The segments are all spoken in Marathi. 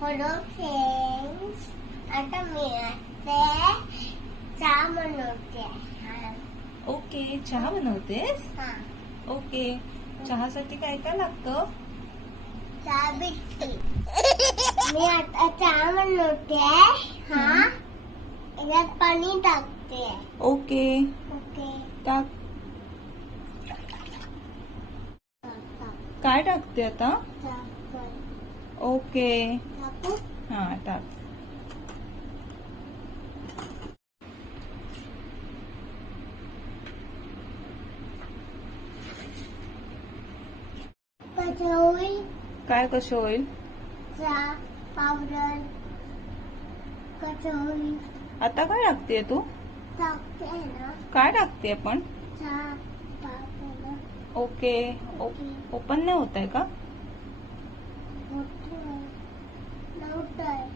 हॅलो फ्रेंड्स, आता मी चहा बनवते. ओके, चहा बनवतेस? हा, ओके, चहासाठी काय काय लागतं? चहा बिट्टी. मी आता चहा बनवते. हा, यात पाणी टाकते. ओके, ओके, टाक. काय टाकते आता? ओके, टाकू. हा टाक. कसं होईल? काय कसं होईल? चहा पावडर कसं होईल? आता काय टाकते तू? टाकते ना. काय टाकते पण? चहा पावडर. ओके, ओपन नाही होत आहे का? नव्हतं.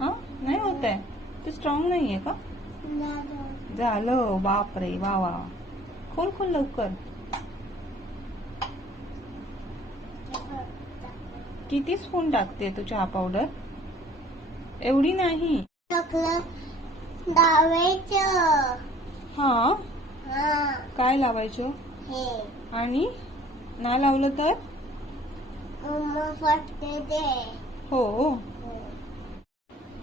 हा, नाही होत आहे. ते स्ट्रॉंग नाहीये का? झालं. बापरे, वा वा. खोल खोल लवकर. किती स्पून टाकते तू चहा पावडर? एवढी नाही. टाकलं लावायचं. हा, हा, काय लावायचं? हे आणि नाही लावलं तर? मग फटके दे. हो.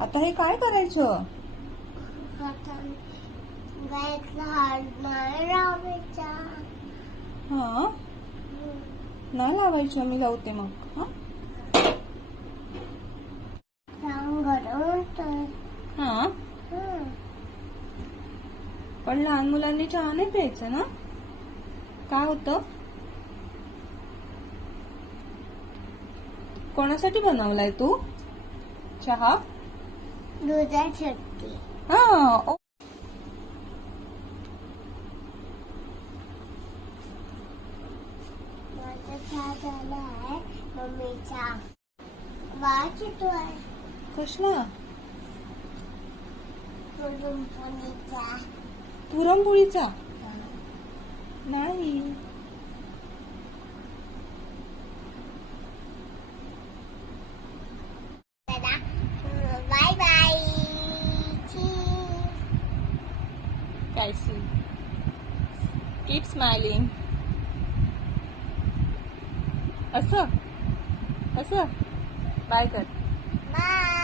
आता हे काय करायचं? गायचा हात नाही लावायचा. हा, नाही लावायचं. मी लावते मग. हा, हा. पण लहान मुलांनी चहा नाही प्यायचं ना? काय होतं? कोणासाठी बनवलाय तू चहा? दुधासाठी. हा. माझा चहा झाला आहे. मम्मीचा वास येतोय. कसला? पुरणपोळीचा. पुरणपोळीचा? नाही. Bye bye. काय सी? Keep smiling. असं बाय कर. बाय.